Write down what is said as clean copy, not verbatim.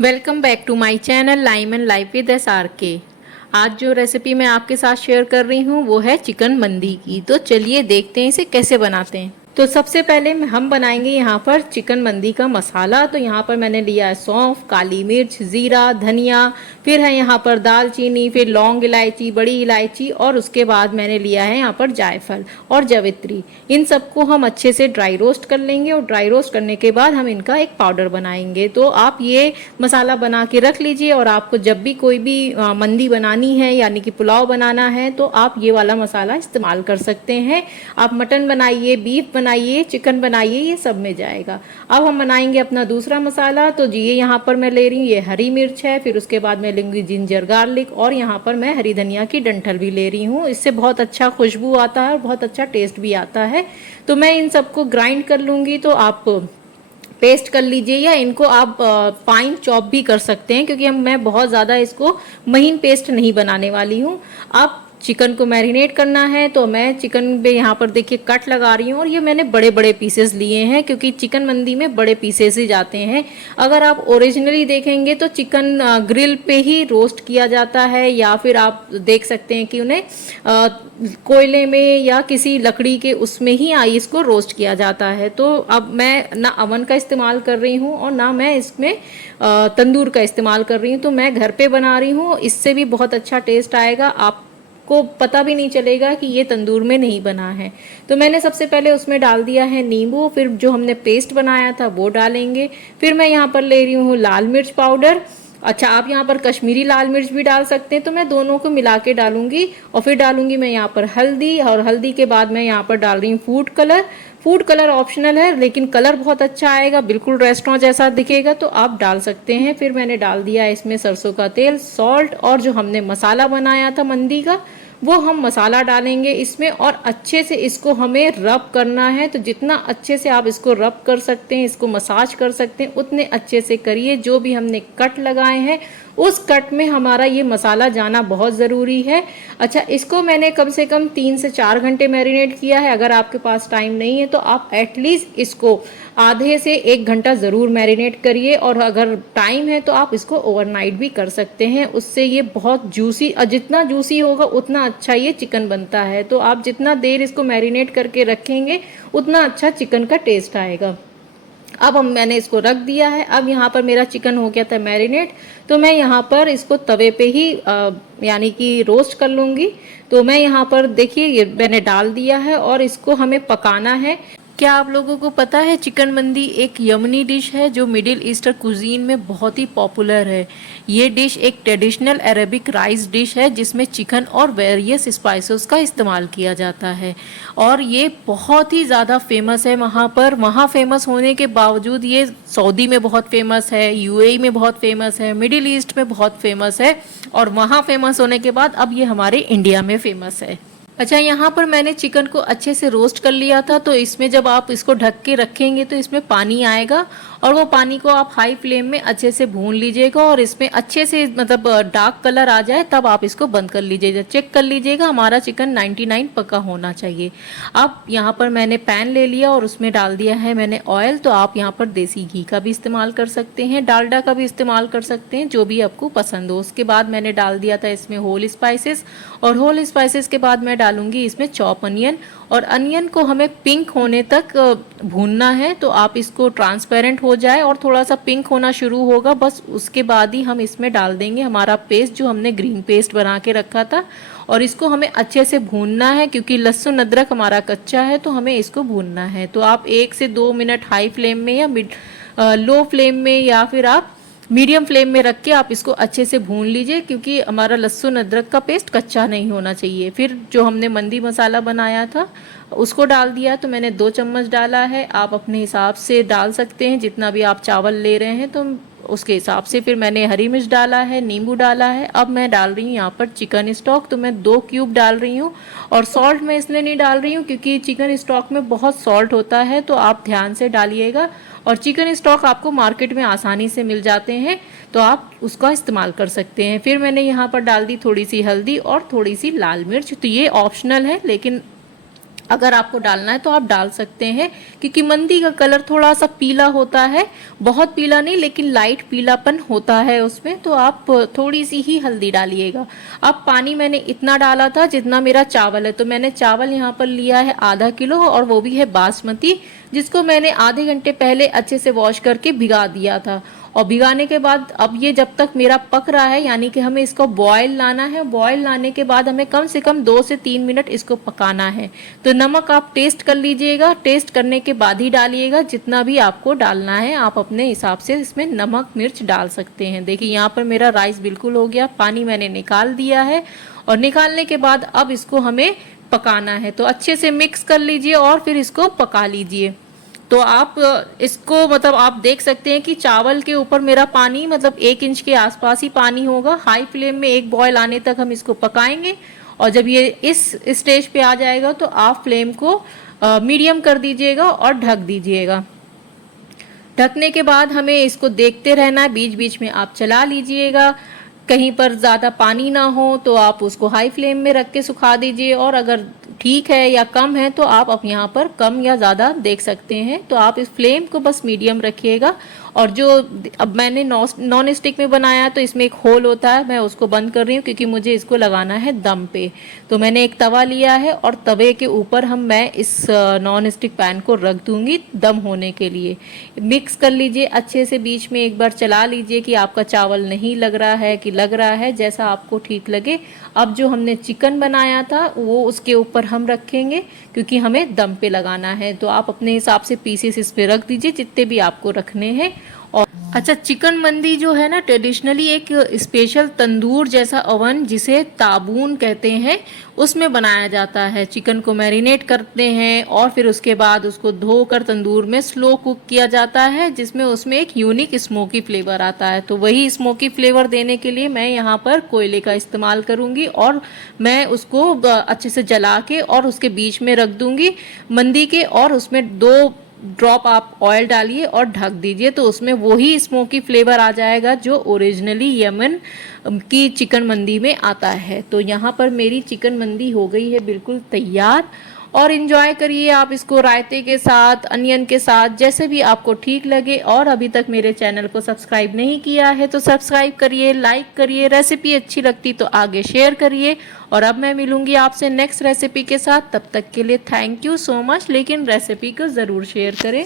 Welcome back to my channel lime and life with SR K. आज जो recipe मैं आपके साथ शेयर कर रही हूँ वो है चिकन मंदी की। तो चलिए देखते हैं इसे कैसे बनाते हैं। तो सबसे पहले हम बनाएंगे यहाँ पर चिकन मंदी का मसाला। तो यहाँ पर मैंने लिया है सौंफ, काली मिर्च, ज़ीरा, धनिया, फिर है यहाँ पर दालचीनी, फिर लौंग इलायची, बड़ी इलायची और उसके बाद मैंने लिया है यहाँ पर जायफल और जवित्री। इन सबको हम अच्छे से ड्राई रोस्ट कर लेंगे और ड्राई रोस्ट करने के बाद हम इनका एक पाउडर बनाएंगे। तो आप ये मसाला बना के रख लीजिए और आपको जब भी कोई भी मंदी बनानी है यानी कि पुलाव बनाना है तो आप ये वाला मसाला इस्तेमाल कर सकते हैं। आप मटन बनाइए, बीफ बनाइए, चिकन बनाइए, ये सब में जाएगा। अब हम बनाएंगे अपना दूसरा मसाला। तो जी ये यहाँ पर मैं ले रही हूँ, ये हरी मिर्च है, फिर उसके बाद मैं लूँगी जिंजर गार्लिक और यहाँ पर मैं हरी धनिया की डंठल भी ले रही हूँ। इससे बहुत अच्छा खुशबू आता है और बहुत अच्छा टेस्ट भी आता है। तो मैं इन सबको ग्राइंड कर लूँगी। तो आप पेस्ट कर लीजिए या इनको आप फाइन चॉप भी कर सकते हैं, क्योंकि मैं बहुत ज़्यादा इसको महीन पेस्ट नहीं बनाने वाली हूँ। आप चिकन को मैरिनेट करना है तो मैं चिकन पे यहाँ पर देखिए कट लगा रही हूँ और ये मैंने बड़े बड़े पीसेस लिए हैं, क्योंकि चिकन मंदी में बड़े पीसेस ही जाते हैं। अगर आप ओरिजिनली देखेंगे तो चिकन ग्रिल पे ही रोस्ट किया जाता है, या फिर आप देख सकते हैं कि उन्हें कोयले में या किसी लकड़ी के उसमें ही इसको रोस्ट किया जाता है। तो अब मैं ना अवन का इस्तेमाल कर रही हूँ और ना मैं इसमें तंदूर का इस्तेमाल कर रही हूँ। तो मैं घर पे बना रही हूँ, इससे भी बहुत अच्छा टेस्ट आएगा, आपको पता भी नहीं चलेगा कि ये तंदूर में नहीं बना है। तो मैंने सबसे पहले उसमें डाल दिया है नींबू, फिर जो हमने पेस्ट बनाया था वो डालेंगे। फिर मैं यहाँ पर ले रही हूँ लाल मिर्च पाउडर। अच्छा, आप यहाँ पर कश्मीरी लाल मिर्च भी डाल सकते हैं। तो मैं दोनों को मिला के डालूंगी और फिर डालूंगी मैं यहाँ पर हल्दी, और हल्दी के बाद मैं यहाँ पर डाल रही हूँ food colour. Food colour optional है, लेकिन कलर बहुत अच्छा आएगा, बिल्कुल रेस्टोरेंट जैसा दिखेगा, तो आप डाल सकते हैं। फिर मैंने डाल दिया इसमें सरसों का तेल, सॉल्ट और जो हमने मसाला बनाया था मंदी का वो हम मसाला डालेंगे इसमें और अच्छे से इसको हमें रब करना है। तो जितना अच्छे से आप इसको रब कर सकते हैं, इसको मसाज कर सकते हैं, उतने अच्छे से करिए। जो भी हमने कट लगाए हैं उस कट में हमारा ये मसाला जाना बहुत ज़रूरी है। अच्छा, इसको मैंने कम से कम 3 से 4 घंटे मैरिनेट किया है। अगर आपके पास टाइम नहीं है तो आप एटलीस्ट इसको आधे से 1 घंटा ज़रूर मैरिनेट करिए, और अगर टाइम है तो आप इसको ओवरनाइट भी कर सकते हैं। उससे ये बहुत जूसी, जितना जूसी होगा उतना अच्छा ये चिकन बनता है। तो आप जितना देर इसको मैरिनेट करके रखेंगे उतना अच्छा चिकन का टेस्ट आएगा। अब मैंने इसको रख दिया है। अब यहाँ पर मेरा चिकन हो गया था मैरिनेट, तो मैं यहाँ पर इसको तवे पे ही यानी कि रोस्ट कर लूँगी। तो मैं यहाँ पर देखिए ये मैंने डाल दिया है और इसको हमें पकाना है। क्या आप लोगों को पता है चिकन मंदी एक यमनी डिश है जो मिडिल ईस्टर्न कुजीन में बहुत ही पॉपुलर है। ये डिश एक ट्रेडिशनल अरेबिक राइस डिश है जिसमें चिकन और वेरियस स्पाइसेस का इस्तेमाल किया जाता है, और ये बहुत ही ज़्यादा फेमस है वहाँ पर। वहाँ फेमस होने के बावजूद ये सऊदी में बहुत फेमस है, यूएई में बहुत फेमस है, मिडिल ईस्ट में बहुत फेमस है, और वहाँ फेमस होने के बाद अब ये हमारे इंडिया में फेमस है। अच्छा, यहाँ पर मैंने चिकन को अच्छे से रोस्ट कर लिया था। तो इसमें जब आप इसको ढक के रखेंगे तो इसमें पानी आएगा, और वो पानी को आप हाई फ्लेम में अच्छे से भून लीजिएगा और इसमें अच्छे से मतलब डार्क कलर आ जाए तब आप इसको बंद कर लीजिएगा। चेक कर लीजिएगा हमारा चिकन 99 पका होना चाहिए। अब यहाँ पर मैंने पैन ले लिया और उसमें डाल दिया है मैंने ऑयल। तो आप यहाँ पर देसी घी का भी इस्तेमाल कर सकते हैं, डालडा का भी इस्तेमाल कर सकते हैं, जो भी आपको पसंद हो। उसके बाद मैंने डाल दिया था इसमें होल स्पाइसेस, और होल स्पाइसेस के बाद मैं डालूंगी इसमें चॉप अनियन, और अनियन को हमें पिंक होने तक भूनना है। तो आप इसको ट्रांसपेरेंट हो जाए और थोड़ा सा पिंक होना शुरू होगा, बस उसके बाद ही हम इसमें डाल देंगे हमारा पेस्ट जो हमने ग्रीन पेस्ट बना के रखा था, और इसको हमें अच्छे से भूनना है क्योंकि लहसुन अदरक हमारा कच्चा है, तो हमें इसको भूनना है। तो आप 1 से 2 मिनट हाई फ्लेम में या लो फ्लेम में या फिर आप मीडियम फ्लेम में रख के आप इसको अच्छे से भून लीजिए, क्योंकि हमारा लहसुन अदरक का पेस्ट कच्चा नहीं होना चाहिए। फिर जो हमने मंदी मसाला बनाया था उसको डाल दिया। तो मैंने 2 चम्मच डाला है, आप अपने हिसाब से डाल सकते हैं, जितना भी आप चावल ले रहे हैं तो उसके हिसाब से। फिर मैंने हरी मिर्च डाला है, नींबू डाला है। अब मैं डाल रही हूँ यहाँ पर चिकन स्टॉक। तो मैं 2 क्यूब डाल रही हूँ, और सॉल्ट मैं इसलिए नहीं डाल रही हूँ क्योंकि चिकन स्टॉक में बहुत सॉल्ट होता है, तो आप ध्यान से डालिएगा। और चिकन स्टॉक आपको मार्केट में आसानी से मिल जाते हैं, तो आप उसका इस्तेमाल कर सकते हैं। फिर मैंने यहाँ पर डाल दी थोड़ी सी हल्दी और थोड़ी सी लाल मिर्च। तो ये ऑप्शनल है, लेकिन अगर आपको डालना है तो आप डाल सकते हैं, क्योंकि मंदी का कलर थोड़ा सा पीला होता है, बहुत पीला नहीं लेकिन लाइट पीलापन होता है उसमें, तो आप थोड़ी सी ही हल्दी डालिएगा। अब पानी मैंने इतना डाला था जितना मेरा चावल है, तो मैंने चावल यहाँ पर लिया है आधा किलो, और वो भी है बासमती, जिसको मैंने आधे घंटे पहले अच्छे से वॉश करके भिगा दिया था। और भिगाने के बाद अब ये जब तक मेरा पक रहा है, यानी कि हमें इसको बॉयल लाना है, बॉयल लाने के बाद हमें कम से कम 2 से 3 मिनट इसको पकाना है। तो नमक आप टेस्ट कर लीजिएगा, टेस्ट करने के बाद ही डालिएगा, जितना भी आपको डालना है आप अपने हिसाब से इसमें नमक मिर्च डाल सकते हैं। देखिए यहाँ पर मेरा राइस बिल्कुल हो गया, पानी मैंने निकाल दिया है, और निकालने के बाद अब इसको हमें पकाना है। तो अच्छे से मिक्स कर लीजिए और फिर इसको पका लीजिए। तो आप इसको मतलब आप देख सकते हैं कि चावल के ऊपर मेरा पानी मतलब 1 इंच के आसपास ही पानी होगा। हाई फ्लेम में एक बॉयल आने तक हम इसको पकाएंगे, और जब ये इस स्टेज पे आ जाएगा तो आप फ्लेम को मीडियम कर दीजिएगा और ढक दीजिएगा। ढकने के बाद हमें इसको देखते रहना है, बीच बीच में आप चला लीजिएगा। कहीं पर ज़्यादा पानी ना हो तो आप उसको हाई फ्लेम में रख के सुखा दीजिए, और अगर ठीक है या कम है तो आप अब यहाँ पर कम या ज़्यादा देख सकते हैं। तो आप इस फ्लेम को बस मीडियम रखिएगा। और जो अब मैंने नॉन स्टिक में बनाया तो इसमें एक होल होता है, मैं उसको बंद कर रही हूँ क्योंकि मुझे इसको लगाना है दम पे। तो मैंने एक तवा लिया है और तवे के ऊपर मैं इस नॉन स्टिक पैन को रख दूंगी दम होने के लिए। मिक्स कर लीजिए अच्छे से, बीच में एक बार चला लीजिए कि आपका चावल नहीं लग रहा है कि लग रहा है, जैसा आपको ठीक लगे। अब जो हमने चिकन बनाया था वो उसके ऊपर हम रखेंगे, क्योंकि हमें दम पे लगाना है। तो आप अपने हिसाब से पीसेस इस पे रख दीजिए जितने भी आपको रखने हैं। और अच्छा, चिकन मंदी जो है ना, ट्रेडिशनली एक स्पेशल तंदूर जैसा ओवन जिसे ताबून कहते हैं, उसमें बनाया जाता है। चिकन को मैरिनेट करते हैं और फिर उसके बाद उसको धोकर तंदूर में स्लो कुक किया जाता है, जिसमें उसमें एक यूनिक स्मोकी फ्लेवर आता है। तो वही स्मोकी फ्लेवर देने के लिए मैं यहाँ पर कोयले का इस्तेमाल करूँगी, और मैं उसको अच्छे से जला के और उसके बीच में रख दूँगी मंदी के, और उसमें 2 ड्रॉप आप ऑयल डालिए और ढक दीजिए। तो उसमें वही स्मोकी फ्लेवर आ जाएगा जो ओरिजिनली यमन की चिकन मंदी में आता है। तो यहाँ पर मेरी चिकन मंदी हो गई है बिल्कुल तैयार, और इन्जॉय करिए आप इसको रायते के साथ, अनियन के साथ, जैसे भी आपको ठीक लगे। और अभी तक मेरे चैनल को सब्सक्राइब नहीं किया है तो सब्सक्राइब करिए, लाइक करिए, रेसिपी अच्छी लगती तो आगे शेयर करिए। और अब मैं मिलूंगी आपसे नेक्स्ट रेसिपी के साथ, तब तक के लिए थैंक यू सो मच। लेकिन रेसिपी को ज़रूर शेयर करें।